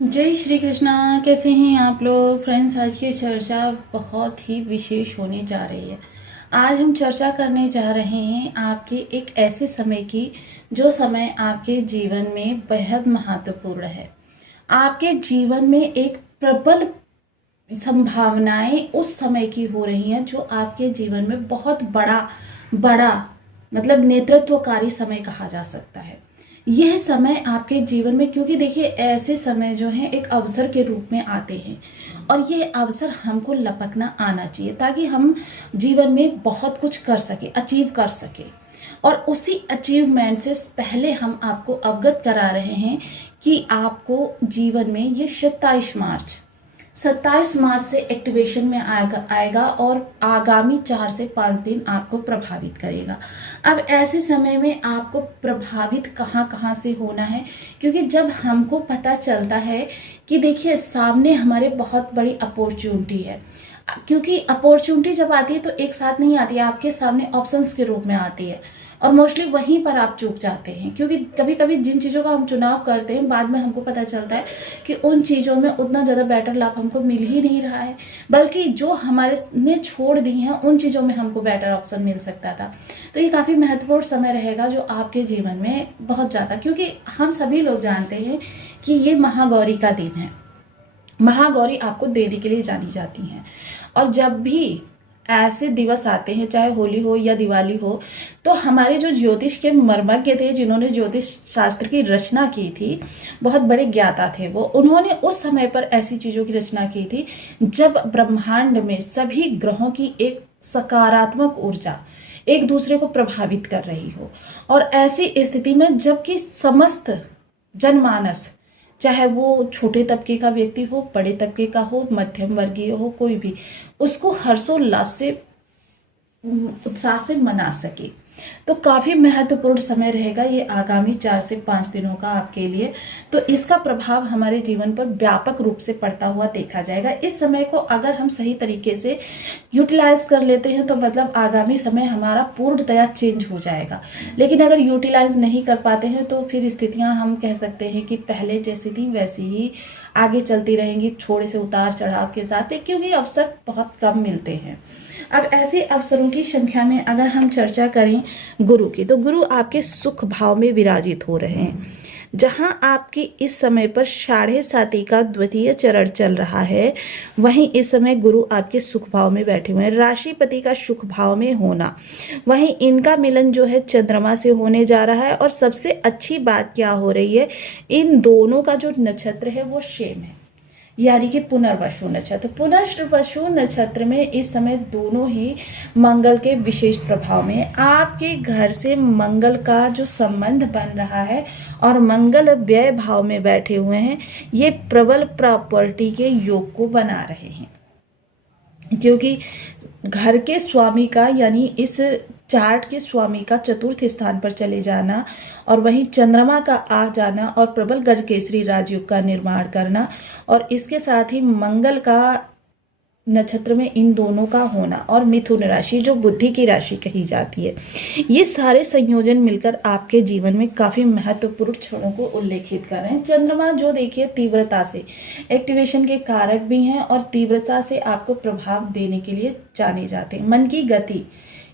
जय श्री कृष्णा। कैसे हैं आप लोग फ्रेंड्स। आज की चर्चा बहुत ही विशेष होने जा रही है। आज हम चर्चा करने जा रहे हैं आपके एक ऐसे समय की जो समय आपके जीवन में बेहद महत्वपूर्ण है। आपके जीवन में एक प्रबल संभावनाएं उस समय की हो रही हैं जो आपके जीवन में बहुत बड़ा बड़ा मतलब नेतृत्वकारी समय कहा जा सकता है। यह समय आपके जीवन में, क्योंकि देखिए ऐसे समय जो हैं एक अवसर के रूप में आते हैं और ये अवसर हमको लपकना आना चाहिए ताकि हम जीवन में बहुत कुछ कर सके, अचीव कर सके। और उसी अचीवमेंट से पहले हम आपको अवगत करा रहे हैं कि आपको जीवन में ये 27 मार्च से एक्टिवेशन में आएगा और आगामी 4 से 5 दिन आपको प्रभावित करेगा। अब ऐसे समय में आपको प्रभावित कहाँ कहाँ से होना है, क्योंकि जब हमको पता चलता है कि देखिए सामने हमारे बहुत बड़ी अपॉर्चुनिटी है, क्योंकि अपॉर्चुनिटी जब आती है तो एक साथ नहीं आती है, आपके सामने ऑप्शंस के रूप में आती है और मोस्टली वहीं पर आप चूक जाते हैं। क्योंकि कभी कभी जिन चीज़ों का हम चुनाव करते हैं बाद में हमको पता चलता है कि उन चीज़ों में उतना ज़्यादा बेटर लाभ हमको मिल ही नहीं रहा है, बल्कि जो हमारे ने छोड़ दी हैं उन चीज़ों में हमको बेटर ऑप्शन मिल सकता था। तो ये काफ़ी महत्वपूर्ण समय रहेगा जो आपके जीवन में बहुत ज़्यादा, क्योंकि हम सभी लोग जानते हैं कि ये महागौरी का दिन है। महागौरी आपको देने के लिए जानी जाती हैं और जब भी ऐसे दिवस आते हैं, चाहे होली हो या दिवाली हो, तो हमारे जो ज्योतिष के मर्मज्ञ थे, जिन्होंने ज्योतिष शास्त्र की रचना की थी, बहुत बड़े ज्ञाता थे वो, उन्होंने उस समय पर ऐसी चीज़ों की रचना की थी जब ब्रह्मांड में सभी ग्रहों की एक सकारात्मक ऊर्जा एक दूसरे को प्रभावित कर रही हो। और ऐसी स्थिति में जबकि समस्त जनमानस, चाहे वो छोटे तबके का व्यक्ति हो, बड़े तबके का हो, मध्यम वर्गीय हो, कोई भी उसको हर्षोल्लास से उत्साह से मना सके। तो काफ़ी महत्वपूर्ण समय रहेगा ये आगामी 4 से 5 दिनों का आपके लिए। तो इसका प्रभाव हमारे जीवन पर व्यापक रूप से पड़ता हुआ देखा जाएगा। इस समय को अगर हम सही तरीके से यूटिलाइज कर लेते हैं तो मतलब आगामी समय हमारा पूर्णतया चेंज हो जाएगा। लेकिन अगर यूटिलाइज नहीं कर पाते हैं तो फिर स्थितियां हम कह सकते हैं कि पहले जैसी थी वैसी ही आगे चलती रहेंगी, थोड़े से उतार चढ़ाव के साथ, क्योंकि अवसर बहुत कम मिलते हैं। अब ऐसे अवसरों की संख्या में अगर हम चर्चा करें गुरु की, तो गुरु आपके सुख भाव में विराजित हो रहे हैं। जहां आपकी इस समय पर 7.5 का द्वितीय चरण चल रहा है, वहीं इस समय गुरु आपके सुख भाव में बैठे हुए हैं। राशिपति का सुख भाव में होना, वहीं इनका मिलन जो है चंद्रमा से होने जा रहा है। और सबसे अच्छी बात क्या हो रही है, इन दोनों का जो नक्षत्र है वो सेम है, यानी कि पुनर्वसु नक्षत्र। पुनर्वसु नक्षत्र में इस समय दोनों ही मंगल के विशेष प्रभाव में, आपके घर से मंगल का जो संबंध बन रहा है और मंगल व्यय भाव में बैठे हुए हैं, ये प्रबल प्रॉपर्टी के योग को बना रहे हैं। क्योंकि घर के स्वामी का, यानी इस चार्ट के स्वामी का चतुर्थ स्थान पर चले जाना और वहीं चंद्रमा का आ जाना और प्रबल गजकेसरी राजयोग का निर्माण करना और इसके साथ ही मंगल का नक्षत्र में इन दोनों का होना और मिथुन राशि जो बुद्धि की राशि कही जाती है, ये सारे संयोजन मिलकर आपके जीवन में काफ़ी महत्वपूर्ण क्षणों को उल्लेखित कर रहे हैं। चंद्रमा जो देखिए तीव्रता से एक्टिवेशन के कारक भी हैं और तीव्रता से आपको प्रभाव देने के लिए जाने जाते हैं। मन की गति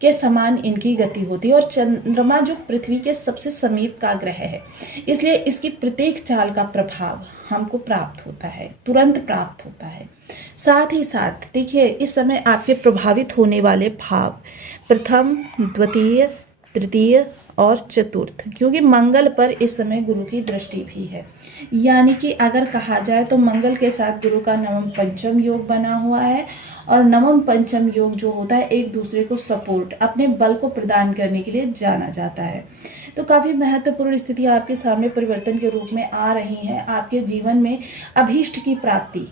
के समान इनकी गति होती है और चंद्रमा जो पृथ्वी के सबसे समीप का ग्रह है, इसलिए इसकी प्रत्येक चाल का प्रभाव हमको प्राप्त होता है, तुरंत प्राप्त होता है। साथ ही साथ देखिए इस समय आपके प्रभावित होने वाले भाव प्रथम, द्वितीय, तृतीय और चतुर्थ, क्योंकि मंगल पर इस समय गुरु की दृष्टि भी है। यानी कि अगर कहा जाए तो मंगल के साथ गुरु का नवम पंचम योग बना हुआ है और नवम पंचम योग जो होता है एक दूसरे को सपोर्ट, अपने बल को प्रदान करने के लिए जाना जाता है। तो काफ़ी महत्वपूर्ण स्थिति आपके सामने परिवर्तन के रूप में आ रही है। आपके जीवन में अभीष्ट की प्राप्ति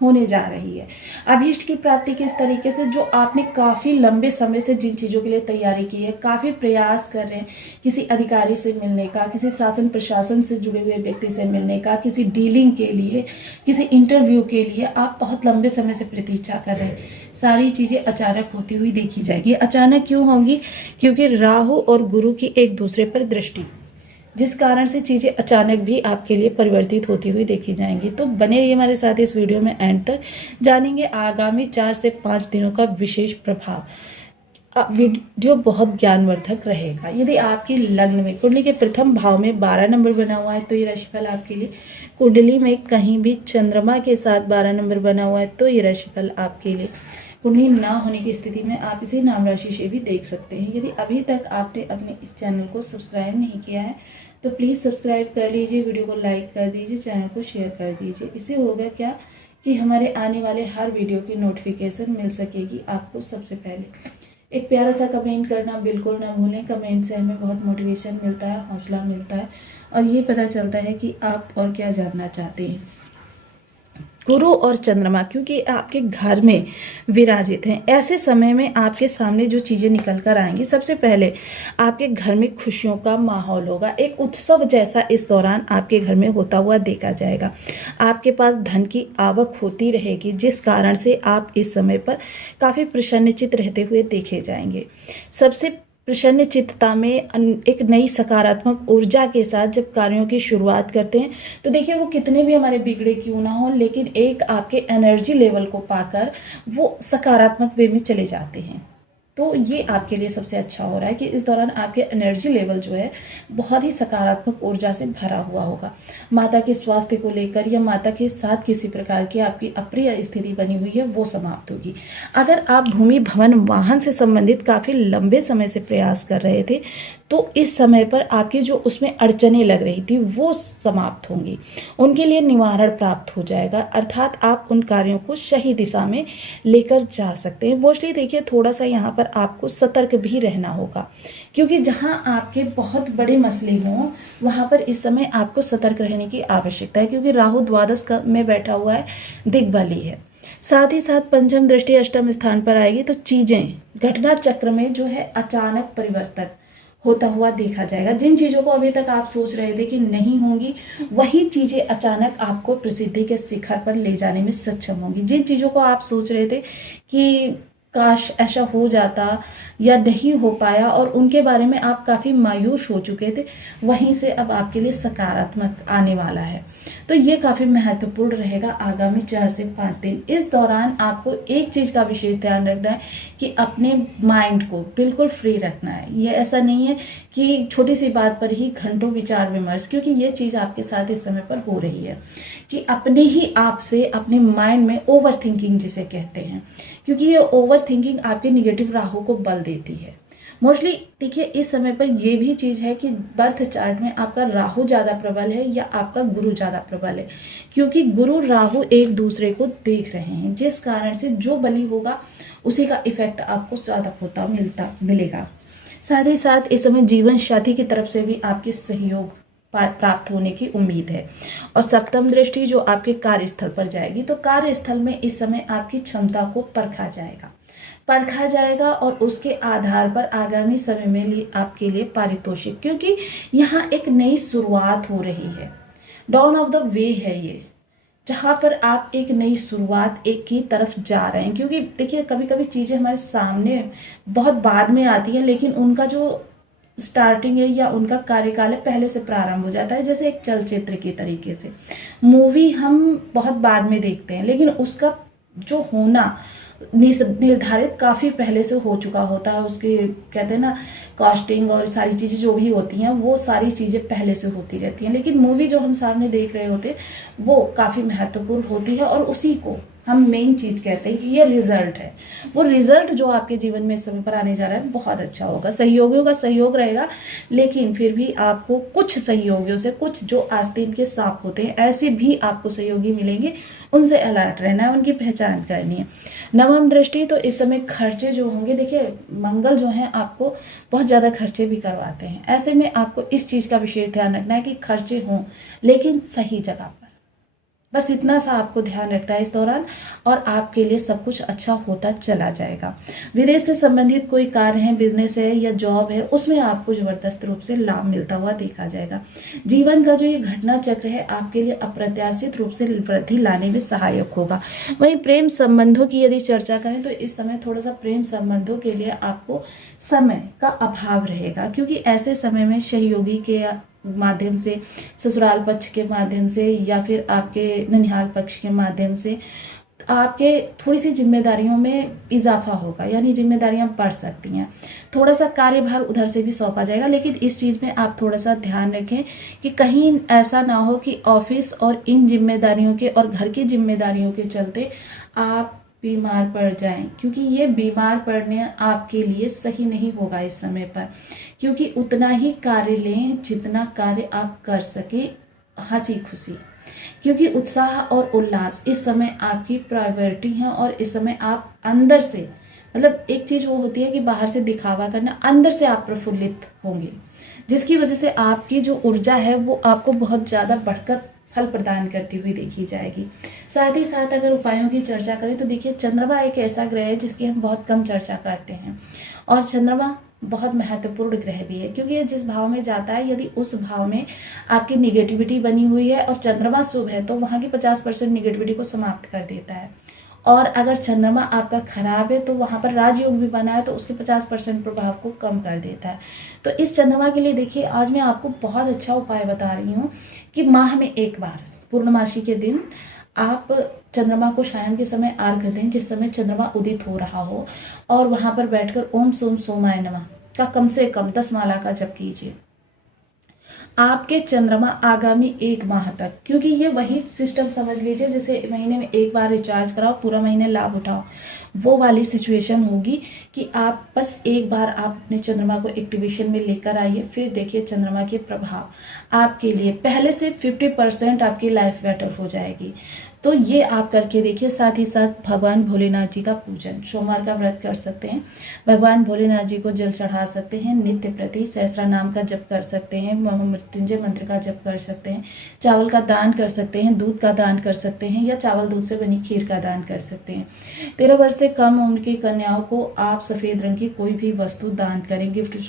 होने जा रही है। अभीष्ट की प्राप्ति किस तरीके से, जो आपने काफ़ी लंबे समय से जिन चीज़ों के लिए तैयारी की है, काफ़ी प्रयास कर रहे हैं, किसी अधिकारी से मिलने का, किसी शासन प्रशासन से जुड़े हुए व्यक्ति से मिलने का, किसी डीलिंग के लिए, किसी इंटरव्यू के लिए आप बहुत लंबे समय से प्रतीक्षा कर रहे हैं, सारी चीज़ें अचानक होती हुई देखी जाएगी। अचानक क्यों होंगी? क्योंकि राहु और गुरु की एक दूसरे पर दृष्टि, जिस कारण से चीज़ें अचानक भी आपके लिए परिवर्तित होती हुई देखी जाएंगी। तो बने रहिए हमारे साथ इस वीडियो में एंड तक, जानेंगे आगामी 4 से 5 दिनों का विशेष प्रभाव। वीडियो बहुत ज्ञानवर्धक रहेगा। यदि आपकी लग्न में कुंडली के प्रथम भाव में 12 नंबर बना हुआ है तो ये राशिफल आपके लिए, कुंडली में कहीं भी चंद्रमा के साथ 12 नंबर बना हुआ है तो ये राशिफल आपके लिए, कुंडली ना होने की स्थिति में आप इसे नाम राशि से भी देख सकते हैं। यदि अभी तक आपने अपने इस चैनल को सब्सक्राइब नहीं किया है तो प्लीज़ सब्सक्राइब कर लीजिए, वीडियो को लाइक कर दीजिए, चैनल को शेयर कर दीजिए। इससे होगा क्या कि हमारे आने वाले हर वीडियो की नोटिफिकेशन मिल सकेगी आपको सबसे पहले। एक प्यारा सा कमेंट करना बिल्कुल ना भूलें। कमेंट से हमें बहुत मोटिवेशन मिलता है, हौसला मिलता है और ये पता चलता है कि आप और क्या जानना चाहते हैं। गुरु और चंद्रमा क्योंकि आपके घर में विराजित हैं, ऐसे समय में आपके सामने जो चीज़ें निकल कर आएंगी, सबसे पहले आपके घर में खुशियों का माहौल होगा। एक उत्सव जैसा इस दौरान आपके घर में होता हुआ देखा जाएगा। आपके पास धन की आवक होती रहेगी, जिस कारण से आप इस समय पर काफ़ी प्रसन्नचित्त रहते हुए देखे जाएंगे। सबसे प्रसन्न चित्तता में एक नई सकारात्मक ऊर्जा के साथ जब कार्यों की शुरुआत करते हैं तो देखिए वो कितने भी हमारे बिगड़े क्यों ना हो, लेकिन एक आपके एनर्जी लेवल को पाकर वो सकारात्मक वे में चले जाते हैं। तो ये आपके लिए सबसे अच्छा हो रहा है कि इस दौरान आपके एनर्जी लेवल जो है बहुत ही सकारात्मक ऊर्जा से भरा हुआ होगा। माता के स्वास्थ्य को लेकर या माता के साथ किसी प्रकार की आपकी अप्रिय स्थिति बनी हुई है वो समाप्त होगी। अगर आप भूमि भवन वाहन से संबंधित काफ़ी लंबे समय से प्रयास कर रहे थे तो इस समय पर आपकी जो उसमें अड़चनें लग रही थी वो समाप्त होंगी, उनके लिए निवारण प्राप्त हो जाएगा, अर्थात आप उन कार्यों को सही दिशा में लेकर जा सकते हैं। मोस्टली देखिए थोड़ा सा यहाँ पर आपको सतर्क भी रहना होगा क्योंकि जहाँ आपके बहुत बड़े मसले हों वहाँ पर इस समय आपको सतर्क रहने की आवश्यकता है क्योंकि राहु द्वादश में बैठा हुआ है, दिग्बली है। साथ ही साथ पंचम दृष्टि अष्टम स्थान पर आएगी तो चीज़ें घटना चक्र में जो है अचानक परिवर्तन होता हुआ देखा जाएगा। जिन चीज़ों को अभी तक आप सोच रहे थे कि नहीं होंगी वही चीज़ें अचानक आपको प्रसिद्धि के शिखर पर ले जाने में सक्षम होंगी। जिन चीज़ों को आप सोच रहे थे कि काश ऐसा हो जाता या नहीं हो पाया और उनके बारे में आप काफ़ी मायूस हो चुके थे, वहीं से अब आपके लिए सकारात्मक आने वाला है। तो ये काफ़ी महत्वपूर्ण रहेगा आगामी 4 से 5 दिन। इस दौरान आपको एक चीज़ का विशेष ध्यान रखना है कि अपने माइंड को बिल्कुल फ्री रखना है। ये ऐसा नहीं है कि छोटी सी बात पर ही घंटों विचार विमर्श, क्योंकि ये चीज़ आपके साथ इस समय पर हो रही है कि अपने ही आप से अपने माइंड में ओवर थिंकिंग जिसे कहते हैं, क्योंकि ये ओवर थिंकिंग आपके निगेटिव राहु को बल देती है। मोस्टली देखिए इस समय पर यह भी चीज़ है कि बर्थ चार्ट में आपका राहु ज़्यादा प्रबल है या आपका गुरु ज़्यादा प्रबल है, क्योंकि गुरु राहु एक दूसरे को देख रहे हैं, जिस कारण से जो बली होगा उसी का इफेक्ट आपको ज़्यादा होता मिलेगा। साथ ही साथ इस समय जीवन साथी की तरफ से भी आपके सहयोग प्राप्त होने की उम्मीद है। और सप्तम दृष्टि जो आपके कार्यस्थल पर जाएगी तो कार्यस्थल में इस समय आपकी क्षमता को परखा जाएगा और उसके आधार पर आगामी समय में आपके लिए पारितोषिक, क्योंकि यहाँ एक नई शुरुआत हो रही है। डाउन ऑफ द वे है ये, जहाँ पर आप एक नई शुरुआत एक की तरफ जा रहे हैं। क्योंकि देखिए कभी कभी चीज़ें हमारे सामने बहुत बाद में आती हैं, लेकिन उनका जो स्टार्टिंग है या उनका कार्यकाल है पहले से प्रारंभ हो जाता है। जैसे एक चलचित्र के तरीके से मूवी हम बहुत बाद में देखते हैं, लेकिन उसका जो होना निर्धारित काफ़ी पहले से हो चुका होता है। उसके कहते हैं ना कास्टिंग और सारी चीज़ें जो भी होती हैं वो सारी चीज़ें पहले से होती रहती हैं, लेकिन मूवी जो हम सामने देख रहे होते हैं वो काफ़ी महत्वपूर्ण होती है और उसी को हम मेन चीज़ कहते हैं कि ये रिजल्ट है। वो रिजल्ट जो आपके जीवन में इस समय पर आने जा रहा है बहुत अच्छा होगा। सहयोगियों का सहयोग रहेगा, लेकिन फिर भी आपको कुछ सहयोगियों से, कुछ जो आस्तीन के सांप होते हैं ऐसे भी आपको सहयोगी मिलेंगे, उनसे अलर्ट रहना है, उनकी पहचान करनी है। नवम दृष्टि तो इस समय खर्चे जो होंगे, देखिए मंगल जो है आपको बहुत ज़्यादा खर्चे भी करवाते हैं। ऐसे में आपको इस चीज़ का विशेष ध्यान रखना है कि खर्चे हों लेकिन सही जगह पर, बस इतना सा आपको ध्यान रखना है इस दौरान और आपके लिए सब कुछ अच्छा होता चला जाएगा। विदेश से संबंधित कोई कार्य है, बिजनेस है या जॉब है, उसमें आपको जबरदस्त रूप से लाभ मिलता हुआ देखा जाएगा। जीवन का जो ये घटना चक्र है आपके लिए अप्रत्याशित रूप से वृद्धि लाने में सहायक होगा। वहीं प्रेम संबंधों की यदि चर्चा करें तो इस समय थोड़ा सा प्रेम संबंधों के लिए आपको समय का अभाव रहेगा, क्योंकि ऐसे समय में सहयोगी के माध्यम से, ससुराल पक्ष के माध्यम से या फिर आपके ननिहाल पक्ष के माध्यम से आपके थोड़ी सी जिम्मेदारियों में इजाफा होगा, यानी जिम्मेदारियां बढ़ सकती हैं। थोड़ा सा कार्यभार उधर से भी सौंपा जाएगा, लेकिन इस चीज़ में आप थोड़ा सा ध्यान रखें कि कहीं ऐसा ना हो कि ऑफिस और इन जिम्मेदारियों के और घर की जिम्मेदारियों के चलते आप बीमार पड़ जाएं, क्योंकि ये बीमार पड़ने आपके लिए सही नहीं होगा इस समय पर। क्योंकि उतना ही कार्य लें जितना कार्य आप कर सके हंसी खुशी, क्योंकि उत्साह और उल्लास इस समय आपकी प्रायोरिटी है। और इस समय आप अंदर से, मतलब एक चीज़ वो होती है कि बाहर से दिखावा करना, अंदर से आप प्रफुल्लित होंगे, जिसकी वजह से आपकी जो ऊर्जा है वो आपको बहुत ज़्यादा बढ़कर फल प्रदान करती हुई देखी जाएगी। साथ ही साथ अगर उपायों की चर्चा करें तो देखिए, चंद्रमा एक ऐसा ग्रह है जिसकी हम बहुत कम चर्चा करते हैं, और चंद्रमा बहुत महत्वपूर्ण ग्रह भी है, क्योंकि ये जिस भाव में जाता है, यदि उस भाव में आपकी निगेटिविटी बनी हुई है और चंद्रमा शुभ है तो वहाँ की 50% निगेटिविटी को समाप्त कर देता है। और अगर चंद्रमा आपका खराब है तो वहाँ पर राजयोग भी बना है तो उसके 50% प्रभाव को कम कर देता है। तो इस चंद्रमा के लिए देखिए, आज मैं आपको बहुत अच्छा उपाय बता रही हूँ कि माह में एक बार पूर्णमासी के दिन आप चंद्रमा को शाम के समय अर्घ्य दें, जिस समय चंद्रमा उदित हो रहा हो, और वहाँ पर बैठकर ओम सोम सोमाय नमः का कम से कम 10 माला का जप कीजिए। आपके चंद्रमा आगामी 1 माह तक, क्योंकि ये वही सिस्टम समझ लीजिए जैसे महीने में एक बार रिचार्ज कराओ, पूरा महीने लाभ उठाओ, वो वाली सिचुएशन होगी कि आप बस एक बार आप अपने चंद्रमा को एक्टिवेशन में लेकर आइए। फिर देखिए चंद्रमा के प्रभाव आपके लिए पहले से 50% आपकी लाइफ बेटर हो जाएगी। तो ये आप करके देखिए। साथ ही साथ भगवान भोलेनाथ जी का पूजन, सोमवार का व्रत कर सकते हैं, भगवान भोलेनाथ जी को जल चढ़ा सकते हैं, नित्य प्रति सहस्रा नाम का जप कर सकते हैं, महामृत्युंजय मंत्र का जप कर सकते हैं, चावल का दान कर सकते हैं, दूध का दान कर सकते हैं, या चावल दूध से बनी खीर का दान कर सकते हैं। 13 वर्ष से कम उम्र की कन्याओं को आप सफ़ेद रंग की कोई भी वस्तु दान करें, गिफ्ट